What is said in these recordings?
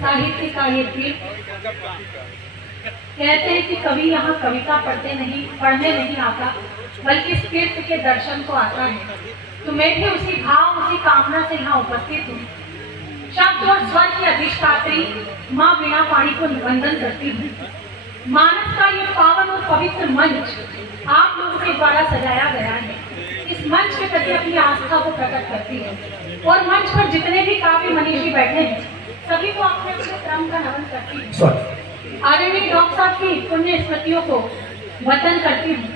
साहित्य का ये गीत। कहते हैं कि कवि यहाँ कविता पढ़ने नहीं आता, बल्कि इस कीर्त के दर्शन को आता है। तो मैं भी उसी भाव उसी कामना से यहाँ उपस्थित हूँ। शब्द और स्वर की अधिष्ठात्री माँ वीणा पाणी को निबंधन करती हूँ। मानस का ये पावन और पवित्र मंच आप लोगों के द्वारा सजाया गया है। इस मंच के प्रति अपनी आस्था को प्रकट करती है और मंच पर जितने भी काव्य मनीषी बैठे हैं सभी को अपने अपने क्रम का नमन करती हूँ। आदरणीय डॉक्टर साहब की पुण्य स्मृतियों को वंदन करती हूँ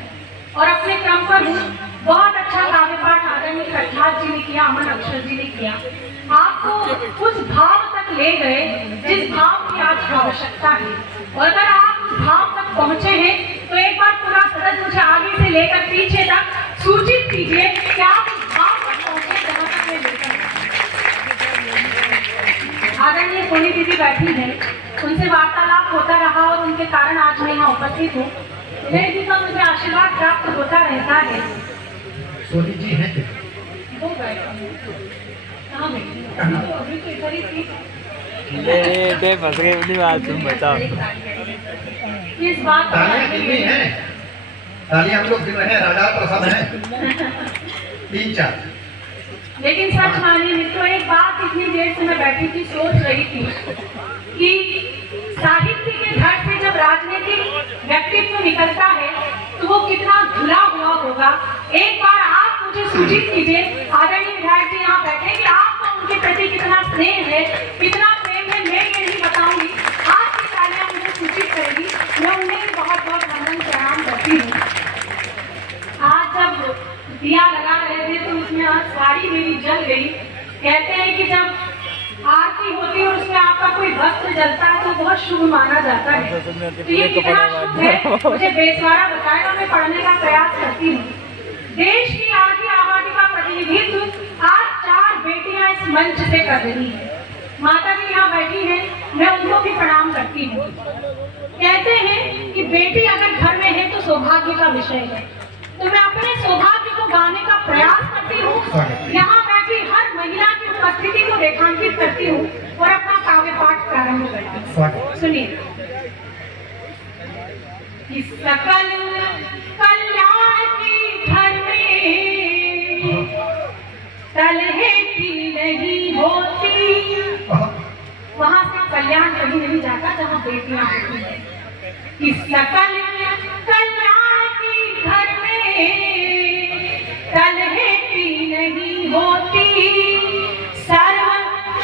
और अपने क्रम पर हूँ। बहुत अच्छा काव्य पाठ आदरणीय प्रहलाद जी ने किया, अमन अक्षर जी ने किया। आपको उस भाव तक ले गए जिस भाव की आज आवश्यकता है, और अगर आप उस भाव तक पहुंचे हैं तो एक बार पूरा सदन मुझे आगे से लेकर पीछे तक सूचित कीजिए कि आप उस भाव तक पहुंचे जहां तक मैं लेकर। आदरणीय सोनी दीदी बैठी है, उनसे वार्तालाप होता रहा और उनके कारण आज मैं यहाँ उपस्थित हूँ। विनय जी का मुझे आशीर्वाद प्राप्त होता रहता है। सोनी जी हैं वो कहाँ अभी तो इधर ही थी। फंस गए अपनी बात, तुम बताओ। इस बात तालियां हम लोग दिन है, राजा प्रसाद है 3-4। लेकिन सच मानिए मित्रों, एक बात इतनी देर से मैं बैठी थी सोच रही थी कि साहित्य के घर से जब राजनीतिक व्यक्तित्व निकलता है तो वो कितना धुला हुआ होगा। एक बार आप मुझे सूचित कीजिए, आदरणीय विधायक जी यहाँ बैठे, कि आपको उनके प्रति कितना स्नेह है, कितना प्रेम है। मैं ये नहीं बताऊंगी, आपकी तालियां मुझे सूचित करेगी। मैं उन्हें बहुत बहुत वंदन प्रणाम करती हूँ। आज जब दिया लगा रहे थे तो उसमें आज साड़ी मेरी जल गई। कहते हैं कि जब आरती होती है और उसमें आपका कोई वस्त्र जलता है तो बहुत शुभ माना जाता है। तो ये कितना शुभ है मुझे बेसवारा बताएगा, मैं पढ़ने का प्रयास करती हूँ। देश की आधी आबादी का प्रतिनिधित्व आज 4 बेटियां इस मंच से कर रही हैं। माता जी यहाँ बैठी हैं, मैं उनको भी प्रणाम करती हूँ। कहते हैं कि बेटी अगर घर में है तो सौभाग्य का विषय है, तो मैं अपने सौभाग्य को गाने का प्रयास करती हूँ। यहाँ बैठी हर महिला की उपस्थिति को रेखांकित करती हूँ और अपना काव्य पाठ प्रारंभ करती हूँ। सुनिए। सकल कल्याण की घर में तलहे की नहीं होती। वहां से कल्याण कहीं नहीं जाता जहाँ बेटियां होती हैं। कि सकल कल्याण की घर में तलहे की नहीं होती। सर्व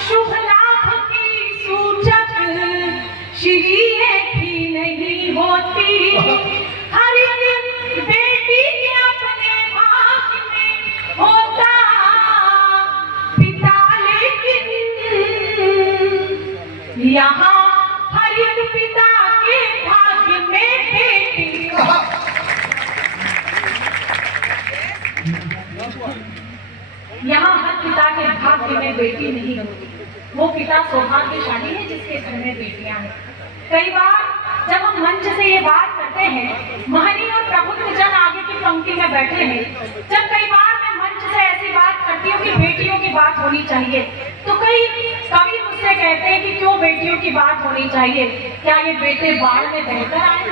शुभ लाभ की सूचक श्री की नहीं होती। हर एक बेटी के अपने भाग्य में होता पिता, लेकिन यहाँ हर एक पिता के भाग्य में बेटी। यहाँ हर पिता के भाग्य में बेटी नहीं होती। वो पिता सौभाग्यशाली है जिसके घर में बेटियां हैं। कई बार जब हम मंच से ये बात करते हैं, महनीय और प्रबुद्ध जन आगे की पंक्ति में बैठे हैं, जब कई बार मैं मंच से ऐसी बात करती हूँ कि बेटियों की बात होनी चाहिए, तो कई कवि मुझसे कहते हैं कि क्यों बेटियों की बात होनी चाहिए, क्या ये बेटे बाढ़ में बहकर आए?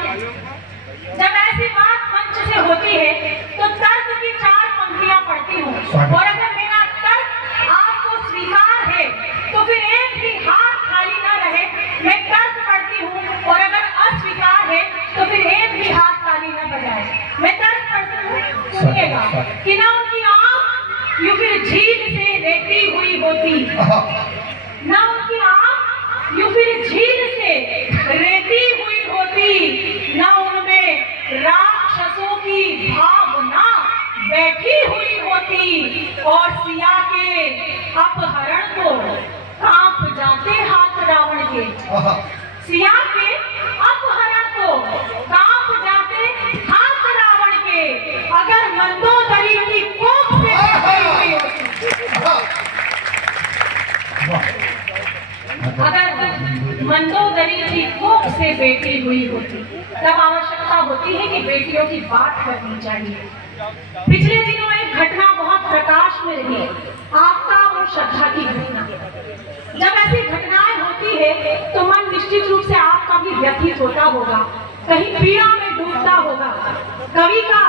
जब ऐसी बात मंच से होती है तो तर्क की 4 पंक्तियां पढ़ती हूँ, और अगर मेरा तर्क आपको स्वीकार है तो फिर एक भी हाथ खाली न रहे। मैं तर्क पढ़ती हूँ और अगर अस्वीकार है तो फिर एक भी हाथ खाली न बजाए। मैं तर्क पढ़ती हूँ, सुनिएगा। कि ना उनकी आँख यूं फिर झील से रहती हुई होती, ना उनकी आँख यूं फिर झील से रहती हुई होती, ना उनमें राक्षसों की भावना बैठी हुई होती, और सिया के अपहरण को कांप जाते हाथ रावण के। सिया के अपहरण को कांप जाते हाथ रावण के, अगर मंदोदरी की कोख से हुई होती। अगर मंदोदरी की कोख से बेटी हुई होती, तब आवश्यकता होती है कि बेटियों की बात करनी चाहिए। पिछले दिनों एक घटना बहुत प्रकाश में रही, आफताब और श्रद्धा की घटना। जब ऐसी घटनाएं होती है तो मन निश्चित रूप से आपका भी व्यथित होता होगा, कहीं पीड़ा में डूबता होगा। कवि का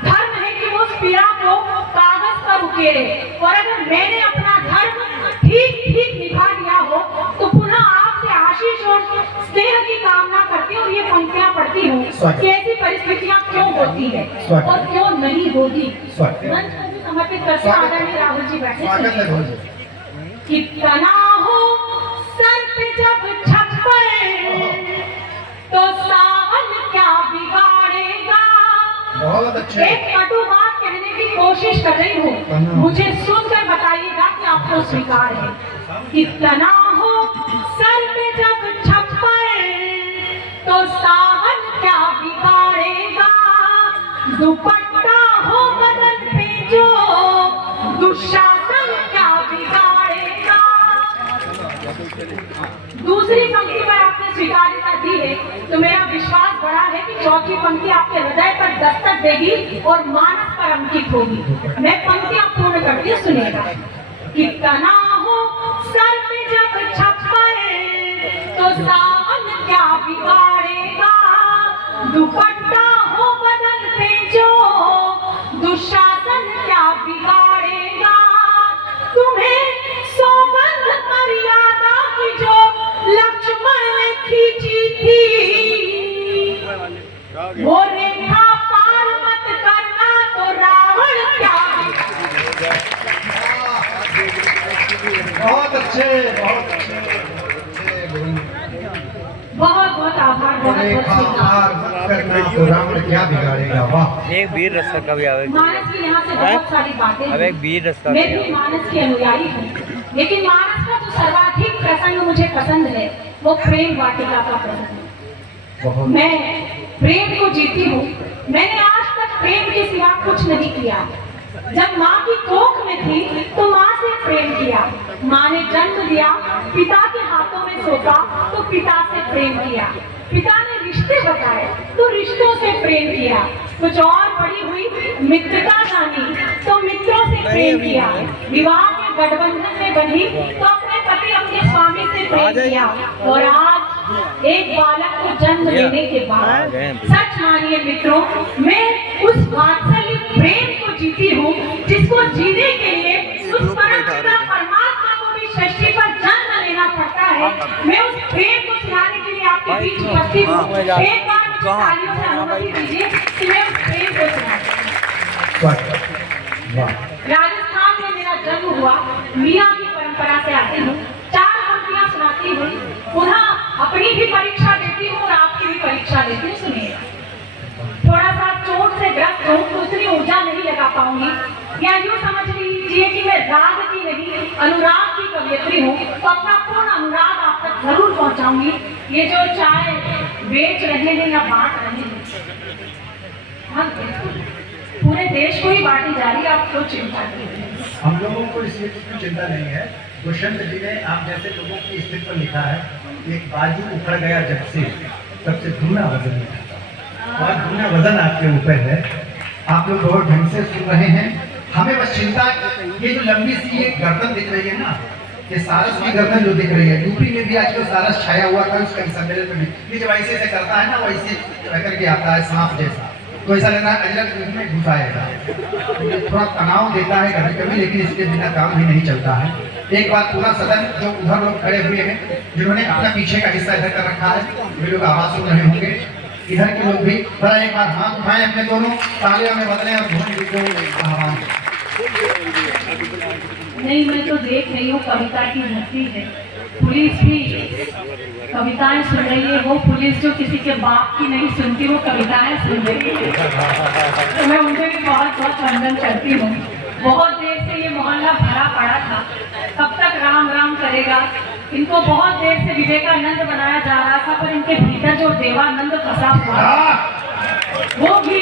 धर्म है कि वो उस पीड़ा को कागज पर उकेरे, और अगर मैंने अपना धर्म ठीक ठीक निभा दिया हो तो पुनः आपसे आशीष और स्नेह की कामना करती हूँ। ये पंक्तियां पढ़ती हूँ कि ऐसी परिस्थितियां क्यों होती है और क्यों नहीं होती। मंच को भी समर्पित करते हैं आदरणीय राहुल जी बैठे। कितना हो सर पे जब छप्पर तो सावन क्या बिगाड़ेगा। बहुत अच्छे। एक कटु बात कहने की कोशिश कर रही हूँ, मुझे सुनकर बताइएगा कि आपको स्वीकार है। कितना हो सर पे जब छप्पर तो सावन क्या बिगाड़ेगा। दुपट्टा हो बदन पे जो दुशासन क्या बिगाड़ेगा। दूसरी पंक्ति पर आपने स्वीकार्यता दी है तो मेरा विश्वास बड़ा है कि चौथी पंक्ति आपके हृदय पर दस्तक देगी और मानस पर अंकित होगी। मैं पंक्तियां पूर्ण करती हूँ, सुनिएगा। कितना हो सर पे जब छप्पर तो सावन क्या बिगाड़ेगा। दुपट्टा हो बदन पे जो दुशासन क्या बिगाड़ेगा। तुम्हें सौगंध मर्यादा की जो लक्ष्मण ने खींची थी, वो रेखा पार मत करना तो रावण क्या। बहुत अच्छे, बहुत अच्छे। बहुत बहुत आभार, बहुत बहुत पार मत करना तो रावण क्या बिगाड़ेगा। वाह। एक वीर रस का कवि आवे। मानस की यहाँ से बहुत सारी बातें अब एक वीर रस का मैं भी मानस की अनुयायी हूँ, लेकिन मानस का जो सर्वाधिक प्रसंग मुझे पसंद है वो प्रेम वाटिका का प्रसंग है। मैं प्रेम को जीती हूँ। मैंने आज तक प्रेम के सिवा कुछ नहीं किया। जब माँ की कोख में थी तो माँ से प्रेम किया। माँ ने जन्म दिया, पिता के हाथों में सौंपा तो पिता से प्रेम किया। पिता ने रिश्ते बताए तो रिश्तों से प्रेम किया। कुछ और पड़ी हुई मित्रता जानी तो मित्रों से प्रेम किया। विवाह के गठबंधन में बंधी तो अपने पति अपने स्वामी से प्रेम किया। और आज एक बालक को जन्म देने के बाद सच मानिए मित्रों, मैं उस वात्सल्य प्रेम को जीती हूँ जिसको जीने के लिए उस परमपिता परमात्मा को भी सृष्टि पर जन्म लेना पड़ता है। मैं उस प्रेम को सुनाने के लिए आपके बीच उपस्थित हूँ। एक बार मुझे तालियों से अनुमति दीजिए कि मैं उस प्रेम को सुनाऊं। राजस्थान में मेरा जन्म हुआ, मियाँ की परंपरा से आती हूँ। 4 पंक्तियां सुनाती हूँ, पुनः अपनी भी परीक्षा देती हूँ और आपकी भी परीक्षा देती हूँ। सुनिए। थोड़ा सा चोट से ग्रस्त हूँ तो उतनी ऊर्जा नहीं लगा पाऊंगी, या यूँ समझ लीजिए कि मैं राग की नहीं अनुराग की कवियत्री हूँ, तो अपना पूर्ण अनुराग आप तक जरूर पहुँचाऊंगी। ये जो चाय बेच रहे हैं या बांट रहे हैं, हाँ पूरे देश को ही बांटी जा रही है, आप क्यों चिंता कीजिए। हम लोगों को इस चीज की चिंता नहीं है। दुष्यंत जी ने आप जैसे लोगों की स्थिति पर लिखा है, एक बाजू उखड़ गया जब से तब से दूना वजन है, और दूना वजन आपके ऊपर है। आप लोग बहुत ढंग से सुन रहे हैं। हमें बस चिंता, ये जो लंबी सी एक गर्दन दिख रही है ना, ये सारस की गर्दन जो दिख रही है, यूपी में भी आजकल सारस छाया हुआ था उसका सम्मेलन में भी। ये जब ऐसे ऐसे करता है ना, वैसे रह के आता है सांप जैसा, तो ऐसा लग रहा है अजरक में घुसाएगा। तो ये थोड़ा तनाव देता है कभी कभी, लेकिन इसके बिना काम भी नहीं चलता है। एक बार पूरा सदन जो उधर लोग खड़े हुए हैं, जिन्होंने अपना पीछे का हिस्सा इधर कर रखा है, वे लोग आवाज सुन रहे होंगे। इधर के लोग भी जरा एक बार हाथ उठाएं अपने दोनों, तालियों में बदलें और ध्वनि को आह्वान। नहीं, मैं तो देख रही हूँ कविता की धरती है, पुलिस भी कविताएं सुन रही है। वो पुलिस जो किसी के बाप की नहीं सुनती, वो कविताएं सुन रही है, तो मैं उनसे भी बहुत बहुत वंदन करती हूँ। बहुत देर से ये मोहल्ला भरा पड़ा था, कब तक राम राम करेगा। इनको बहुत देर से विवेकानंद बनाया जा रहा था, पर इनके भीतर जो देवानंद फंसा हुआ वो भी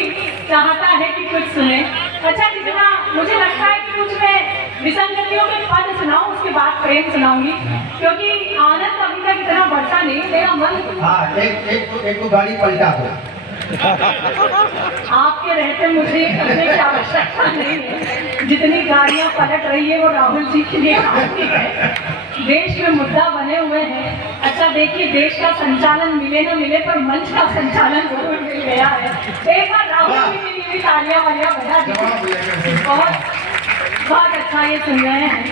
चाहता है कि कुछ सुने। अच्छा, जितना मुझे लगता है कि कुछ मैं विसंगतियों के पद सुनाऊं, उसके बाद प्रेम सुनाऊंगी, क्योंकि आनंद अभी तक इतना बढ़ता नहीं। मेरा मन हाँ, एक गाड़ी पलटा दो, आपके रहते मुझे ये करने की आवश्यकता नहीं है। जितनी गाड़ियां पलट रही है वो राहुल जी के लिए काफी है। देश में मुद्दा बने हुए हैं। अच्छा देखिए, देश का संचालन मिले न मिले पर मंच का संचालन जरूर मिल गया है। एक बार राहुल जी के लिए भी तालियां वालियां बजा दीजिए। बहुत अच्छा ये सुन रहे हैं।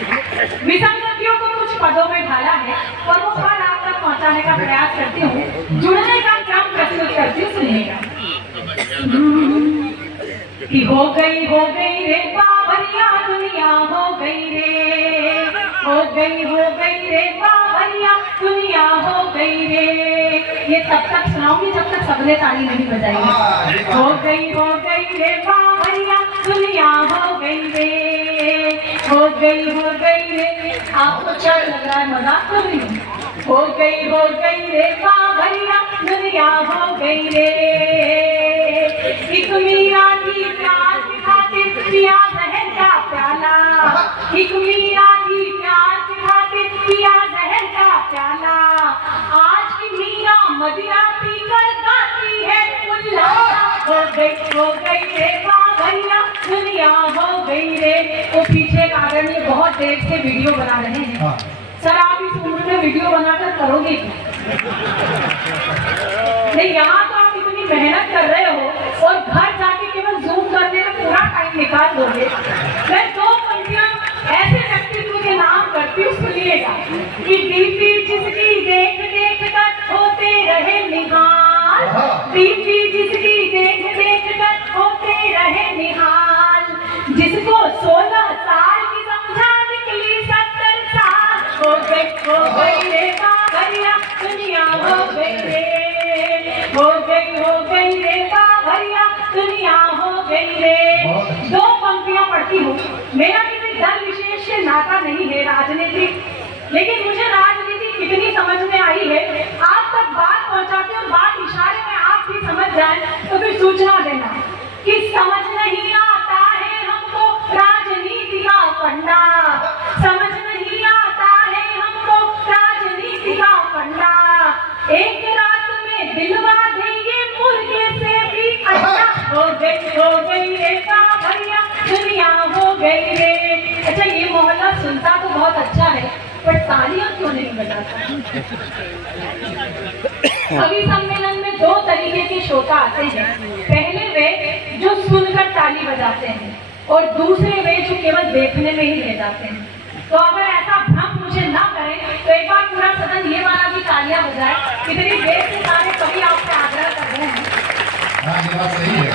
विसंगतियों को कुछ पदों में ढाला है और वो पद आप तक पहुंचाने का प्रयास करती हूँ। जुड़ने का क्रम प्रस्तुत करती हूँ, सुनिएगा। कि हो गई रे बावरिया दुनिया हो गई रे, हो गई रे बावरिया दुनिया हो गई रे। ये तब तक सुनाऊंगी जब तक सबने ताली नहीं बजाई। हो गई रे बावरिया दुनिया हो गई रे, हो गई रे। आपको अच्छा लग रहा है, मजाक कर रही हूँ। हो गई रे बावरिया दुनिया हो गई रे। एक मीरा की प्यार की खातिर पिया जहर का प्याला, एक मीरा की प्यार की खातिर पिया जहर का प्याला। आज की मीरा मदिरा पीकर गाती है उल्लासा। हो गई रे बावरिया दुनिया हो गई रे। वो पीछे कारण ये बहुत देर से वीडियो बना रहे हैं। सर आप इस उम्र में वीडियो बनाकर करोगे क्या? नहीं, यहाँ तो आप इतनी मेहनत कर रहे हो और घर जाके केवल जूम करने में पूरा टाइम निकाल दोगे। मैं दो पंक्तियां ऐसे व्यक्तित्व के नाम करती हूँ, सुनिएगा। कि डीपी जिसकी देख देख कर होते रहे निहाल, डीपी जिसकी देख देख कर होते रहे निहाल। जिसको 16 साल की समझा निकली 70 साल। हो गई रे बावरिया दुनिया हो गई रे, हो गई रे बावरिया दुनिया हो गई रे। दो पंक्तियां पढ़ती हूँ। मेरा किसी दल विशेष से नाता नहीं है राजनीतिक, लेकिन मुझे राजनीति कितनी समझ में आई है आप तक बात पहुंचाती हूँ। बात इशारे में आप भी समझ जाए तो फिर सूचना देना कि समझ नहीं आता है हमको राजनीति का फंडा, समझ नहीं आता है हमको राजनीति का फंडा। एक रात में दिलवा देंगे मुर्गे से भी अच्छा। हो गई रे बावरिया दुनिया हो गई रे। अच्छा ये मोहल्ला सुनता तो बहुत अच्छा है पर तालियां क्यों नहीं बजाता? कवि सम्मेलन में दो तरीके के श्रोता आते हैं। पहले वे जो सुनकर ताली बजाते हैं और दूसरे वे जो केवल देखने में ही रह जाते हैं। तो अगर ऐसा भ्रम मुझे ना करें तो एक बार पूरा सदन ये वाला भी तालियां बजाए। कितनी देर से सारे कवि आपसे आग्रह कर रहे हैं। हाँ ये बात सही है।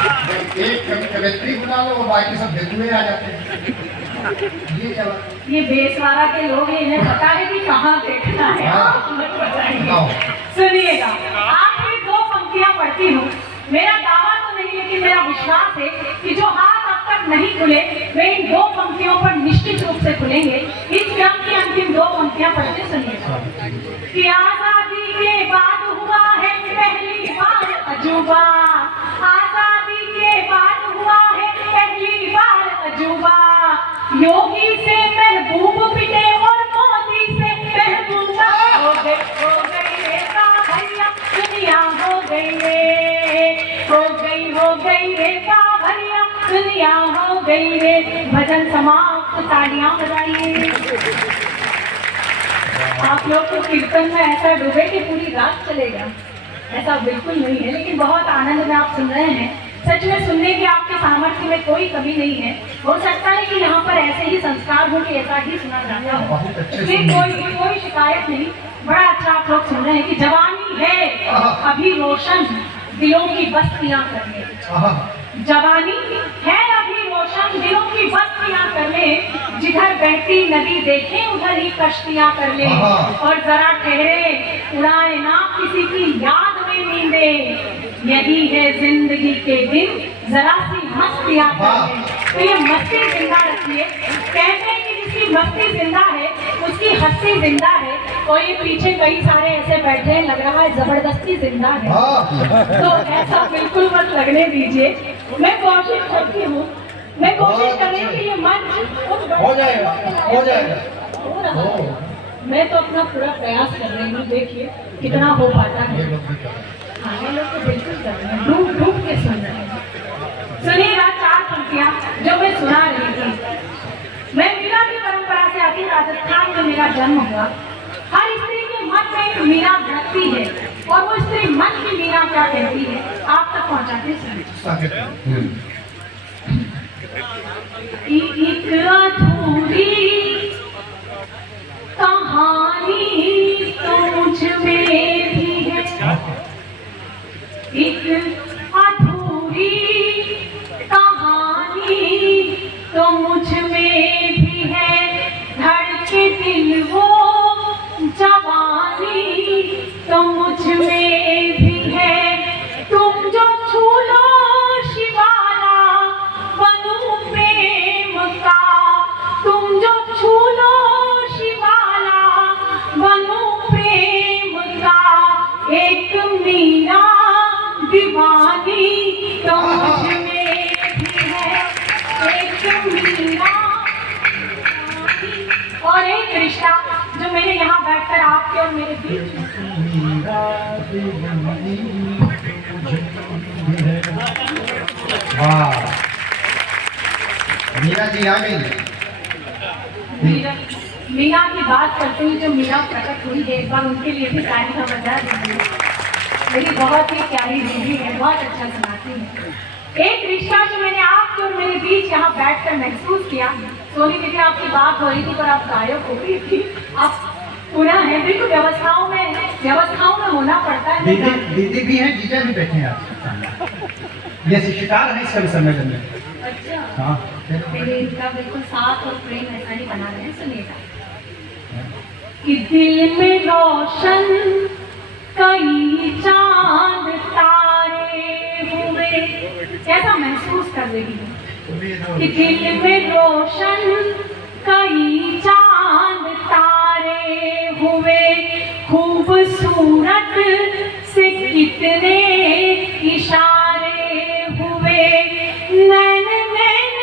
एक कवित्री बुला लो और बाकी सब देखने आ जाते हैं। ये क्या बात? ये बेसवारा के लोग हैं, इन्हें पता है कि कहाँ देखना है। आप मत बताइए। सुनिएगा, आखिरी दो पंक्तियां पढ़ती हूँ। मेरा दावा तो नहीं लेकिन मेरा विश्वास है कि जो हाथ अब तक नहीं खुले वे इन दो पंक्तियों पर निश्चित रूप से खुलेंगे। इस क्रम की अंतिम दो पंक्तियां पढ़ते सुनिएगा। कि आजादी के बाद हुआ है पहली बार अजूबा, आजादी के बाद हुआ है पहली बार अजूबा। योगी से महबूब पिटे और मोदी से महबूबा। हो गई रे बावरिया दुनिया हो गई रे, हो गई रे बावरिया दुनिया हो गई रे। भजन समाप्त, तालियां बजाइए। आप लोग तो कीर्तन में ऐसा डूबे कि पूरी रात चलेगा, ऐसा बिल्कुल नहीं है। लेकिन बहुत आनंद में आप सुन रहे हैं। सच में सुनने की आपके सामर्थ्य में कोई कमी नहीं है। हो सकता है कि यहाँ पर ऐसे ही संस्कार हो कि ऐसा ही सुना जाता हो, इसलिए कोई शिकायत नहीं। बड़ा अच्छा आप लोग सुन रहे हैं कि जवानी है अभी रोशन दिलों की बस्तियां करने, जवानी है अभी रोशन दिलों की बस्तियां करने। जिधर बहती नदी देखें उधर ही कश्तियां कर ले, और जरा ठहरे उड़ाए ना किसी की याद में नींदे। यही है जिंदगी के दिन जरा सी मस्तियां कर ले। तो ये मस्ती जिंदा रखिए। कहते हैं कि जिसकी मस्ती जिंदा है उसकी हस्ती जिंदा है। और ये पीछे कई सारे ऐसे बैठे हैं, लग रहा है जबरदस्ती जिंदा है। तो ऐसा बिल्कुल मत लगने दीजिए। मैं कोशिश करती हूँ, मैं कोशिश कर रही हूँ कि ये मंच हो जाएगा, हो जाएगा। हो रहा है। मैं तो अपना पूरा प्रयास कर रही हूँ, देखिए कितना हो पाता है। हाँ, ये लोग तो बिल्कुल कर रहे हैं, डूब डूब के सुन रहे हैं। सुनिएगा 4 पंक्तियां जो मैं सुना रही थी। मैं मीरा की परंपरा से आती, राजस्थान में मेरा जन्म हुआ। हर स्त्री के मन में एक मीरा धड़कती है, और वो स्त्री मन की मीरा क्या कहती है आप तक पहुंचाते हैं। एक अधूरी कहानी तो मुझ में भी है, एक अधूरी कहानी तो मुझ में भी है, धड़के दिल वो जवानी तो मुझ में भी है, तुम जो छू लो शिवाला बनूं प्रेम का, तुम जो छू लो शिवाला बनूं प्रेम का, एक मीरा दीवानी तो मुझ में भी है, एक मीरा और एक रिश्ता जो मैंने यहाँ बैठकर आपके और मेरे बीच वाह, मीरा जी आ गई। मीरा की बात करते हुए जो मीरा प्रकट हुई है, एक बार उनके लिए भी तारीफ का बजा दीजिए। मेरी बहुत ही प्यारी दीदी है, बहुत अच्छा सुनाती है। एक रिश्ता जो मैंने आपके और मेरे बीच यहाँ बैठकर महसूस किया। सोनी दीदी आपकी बात हो रही थी पर आप गायब हो गई थी, आप पूरा है। देखो व्यवस्थाओं में होना पड़ता है। दीदी भी हैं, जीजा भी बैठे हैं आप। ये शिकार है इस कवि सम्मेलन में। अच्छा, हाँ, मेरे इनका बिल्कुल साथ और प्रेम ऐसा ही बना रहे हैं। सुनिएगा कि दिल में रोशन कई चांद तारे हुए, कैसा महसूस कर रही हूँ कि दिल में रोशन कई चांद तारे हुए, खूबसूरत से कितने इशारे हुए, नैन नैन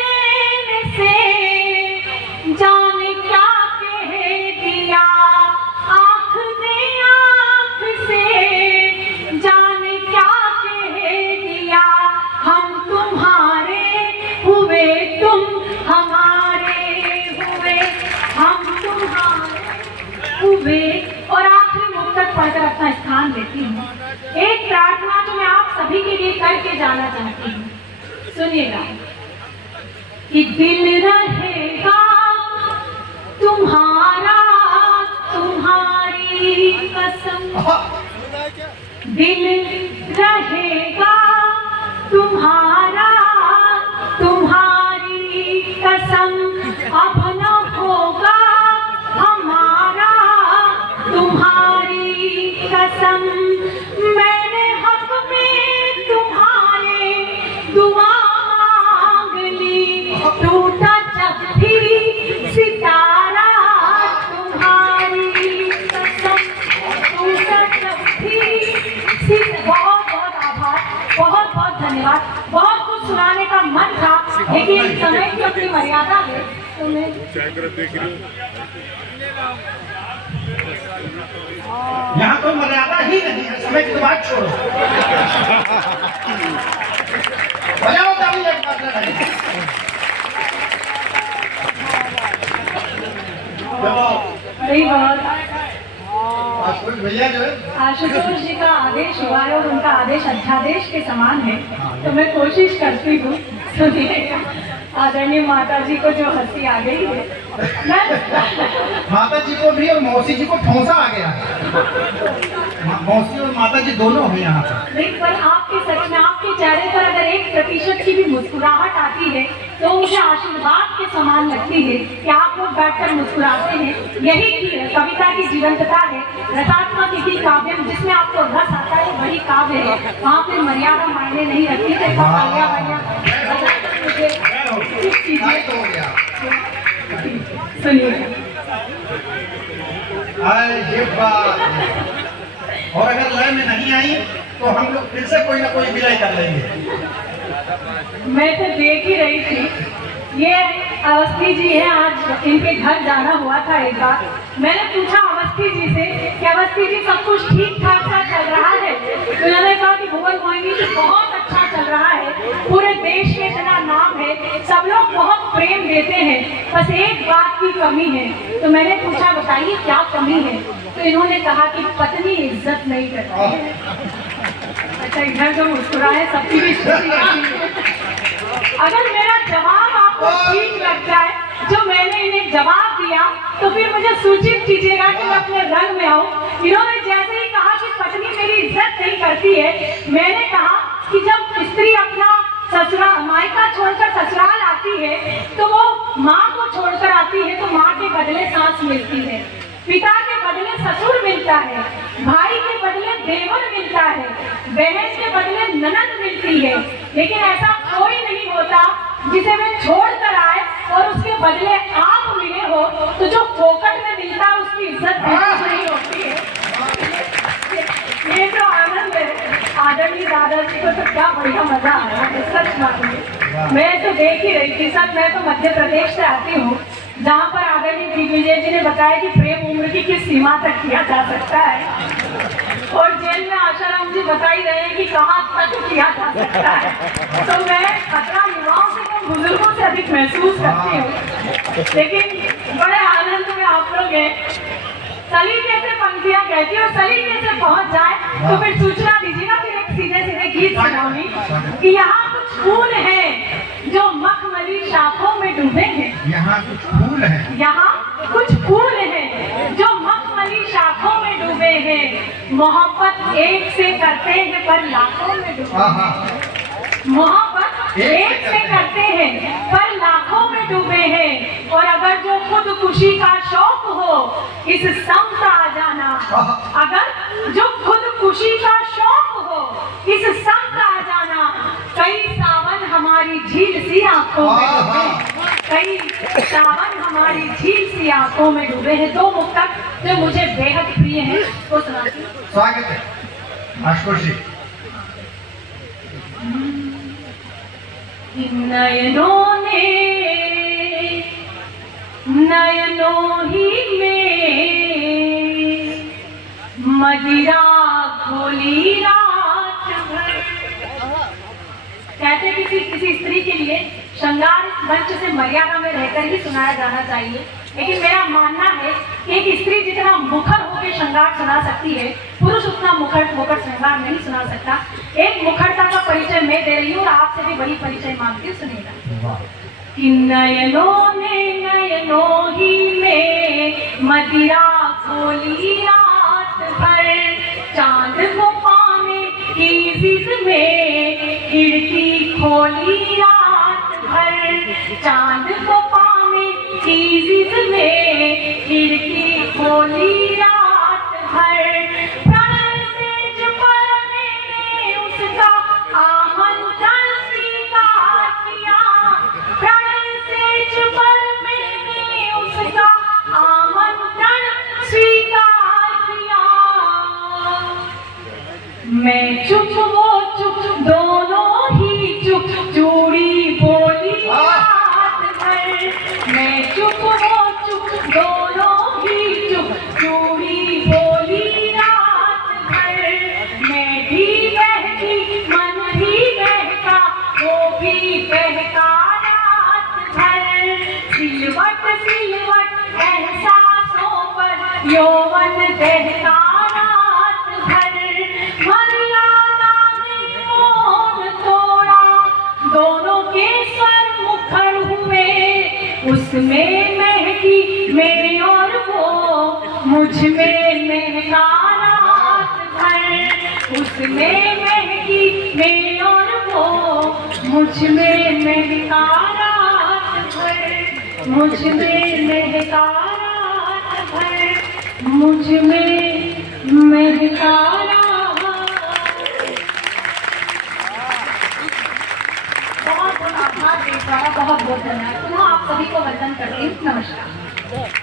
से जाने क्या कह दिया, आँख ने आँख से जाने क्या कह दिया, हम तुम्हारे हुए तुम हमारे हुए, हम तुम्हारे हुए। और आखिरी मुक्तक पढ़कर अपना स्थान लेती हूँ। एक प्रार्थना जो मैं आप सभी के लिए करके जाना चाहती हूँ, सुनिएगा कि दिल रहेगा तुम्हारा तुम्हारी कसम, दिल रहेगा तुम्हारा तुम्हारी कसम, अब न होगा हमारा तुम्हारी कसम, मैंने हक में तुम्हारे दुआ मांग ली, टूटा जब भी सितारा तुम्हारी कसम, टूटा जब भी बहुत बहुत आभार, बहुत बहुत धन्यवाद। बहुत कुछ सुनाने का मन था, लेकिन समय की अपनी मर्यादा है, तो मैं यहाँ तो मर्यादा ही नहीं है, समय की तो बात छोड़ो। बजाओ ताली एक बार नहीं। सही बात। आशुतोष भैया जो है, आशुतोष जी का आदेश हुआ है और उनका आदेश अध्यादेश के समान है, तो मैं कोशिश करती हूँ। सुनिए, आदरणीय माता जी को जो हंसी आ गई है, माता जी को भी और मौसी जी को ठोंसा आ गया है। मौसी और माता जी दोनों हैं यहाँ पर। नहीं, पर आपके सच में आपके चेहरे पर अगर 1% की भी मुस्कुराहट आती है तो मुझे आशीर्वाद के समान लगती है कि आप लोग बैठकर मुस्कुराते हैं। यही की कविता की जीवंतता है। रसात्मक इति काव्यम, जिसमें आपको रस आता है वही काव्य है, वहाँ पे मर्यादा मायने नहीं रखती है। सुनिए, ये बात है। और अगर लय में नहीं आई तो हम लोग फिर से कोई ना कोई विलय कर लेंगे। मैं तो देख ही रही थी। ये अवस्थी जी है, आज इनके घर जाना हुआ था एक बार। मैंने पूछा अवस्थी अवस्थी जी से कि अवस्थी जी सब कुछ ठीक ठाक सा चल रहा है। तो उन्होंने कहा कि भुवन मोहिनी जी बहुत अच्छा चल रहा है, पूरे देश में इतना नाम है, सब लोग बहुत प्रेम देते हैं, बस एक बात की कमी है। तो मैंने पूछा बताइए क्या कमी है? तो इन्होंने कहा कि पत्नी इज्जत नहीं करती है। अच्छा इधर जो मुस्कुराए सबकी भी स्तुति करती है। अगर मेरा जवाब आपको ठीक लग जाए जो मैंने इन्हें जवाब दिया तो फिर मुझे सूचित कीजिएगा कि मैं अपने रंग में आऊं। इन्होंने जैसे ही कहा कि पत्नी मेरी इज्जत नहीं करती है, मैंने कहा कि जब स्त्री अपना ससुराल मायका छोड़कर ससुराल आती है तो वो माँ को छोड़कर आती है, तो माँ के बदले सास मिलती है, पिता के बदले ससुर मिलता है, भाई के बदले देवर मिलता है, बहन के बदले ननद मिलती है, लेकिन ऐसा कोई नहीं होता जिसे वे छोड़ कर आए और उसके बदले आप मिले हो। तो जो फोकट में मिलता है उसकी इज्जत नहीं होती है। ये तो आनंद है। आदरणीय दादाजी को तो क्या बढ़िया मजा आया है, सच मानिए। मैं तो देख ही रही थी सर, मैं तो मध्य प्रदेश से आती हूँ जहाँ पर आदरणीय दिग्विजय जी ने बताया कि प्रेम उम्र की किस सीमा तक किया जा सकता है, और जेल में आशाराम जी बता ही रहे हैं कि कहाँ तक किया जा सकता है। तो मैं 17 युवाओं से कम बुजुर्गों से अधिक महसूस करती हूँ, लेकिन बड़े आनंद में आप लोग हैं। सलीके से पंक्तियाँ कहती और सलीके से पहुँच जाए तो फिर सूचना दीजिएगा, फिर एक सीधे सीधे गीत सुनाऊंगी कि यहाँ कुछ फूल हैं जो मखमली शाखों में डूबे हैं। यहाँ कुछ फूल हैं, यहाँ कुछ फूल हैं जो मखमली शाखों में डूबे हैं। मोहब्बत एक से करते हैं पर लाखों में डूबे हैं। मोहब्बत एक से करते हैं पर लाखों में डूबे हैं। और अगर जो खुदकुशी का शौक हो इस संग का आ जाना, अगर जो खुदकुशी का शौक हो इस संग का आ जाना। कई सावन हमारी झील सी आंखों में डूबे, कई सावन हमारी झील सी आंखों में डूबे हैं। दो मुक्तक जो मुझे बेहद प्रिय है वो सुनाती हूँ। स्वागत है आशुतोष जी। नयनों ने नयनों ही में मदिरा घोली रात भर। कहते हैं किसी स्त्री के लिए श्रृंगार इस मंच से मर्यादा में रहकर ही सुनाया जाना चाहिए, लेकिन मेरा मानना है कि एक स्त्री जितना मुखर होकर श्रृंगार सुना सकती है, पुरुष उतना मुखर होकर श्रृंगार नहीं सुना सकता। एक मुखरता का परिचय मैं दे रही हूँ और आपसे भी बड़ी परिचय मांगती हूँ, सुनिएगा। कि नयनों ने नयनों ही में मदिरा खोली रात भर, चांद को पाने की जिद में खिड़की खोली रात भर, चांद को पाने की जिद में खिड़की खोली रात भर। प्रणय सेज पर मैंने उसका आमंत्रण स्वीकार किया, प्रणय सेज पर मैंने उसका आमंत्रण स्वीकार किया। मैं चुप वो चुप दोनों ही चुप, चूड़ी बोली रात भर। मैं चुप वो चुप दोनों ही चुप, चूड़ी बोली रात भर। मैं भी बहकी मन भी बहका, वो भी बहका रात भर। सिलवट सिलवट एहसासों पर यौवन बहका रात भर। मर्यादा ने मौन तोड़ा, दोनों के स्वर मुखर हुए, उसमें महकी मैं और वो मुझ में महका रात भर। उसमें महकी मैं और वो मुझ में महका रात भर, मुझ में महका रात भर, मुझ में महका रात। बहुत बहुत आभार देश वाला, बहुत बहुत धन्यवाद। पुनः आप सभी को वंदन करती हूँ। नमस्कार।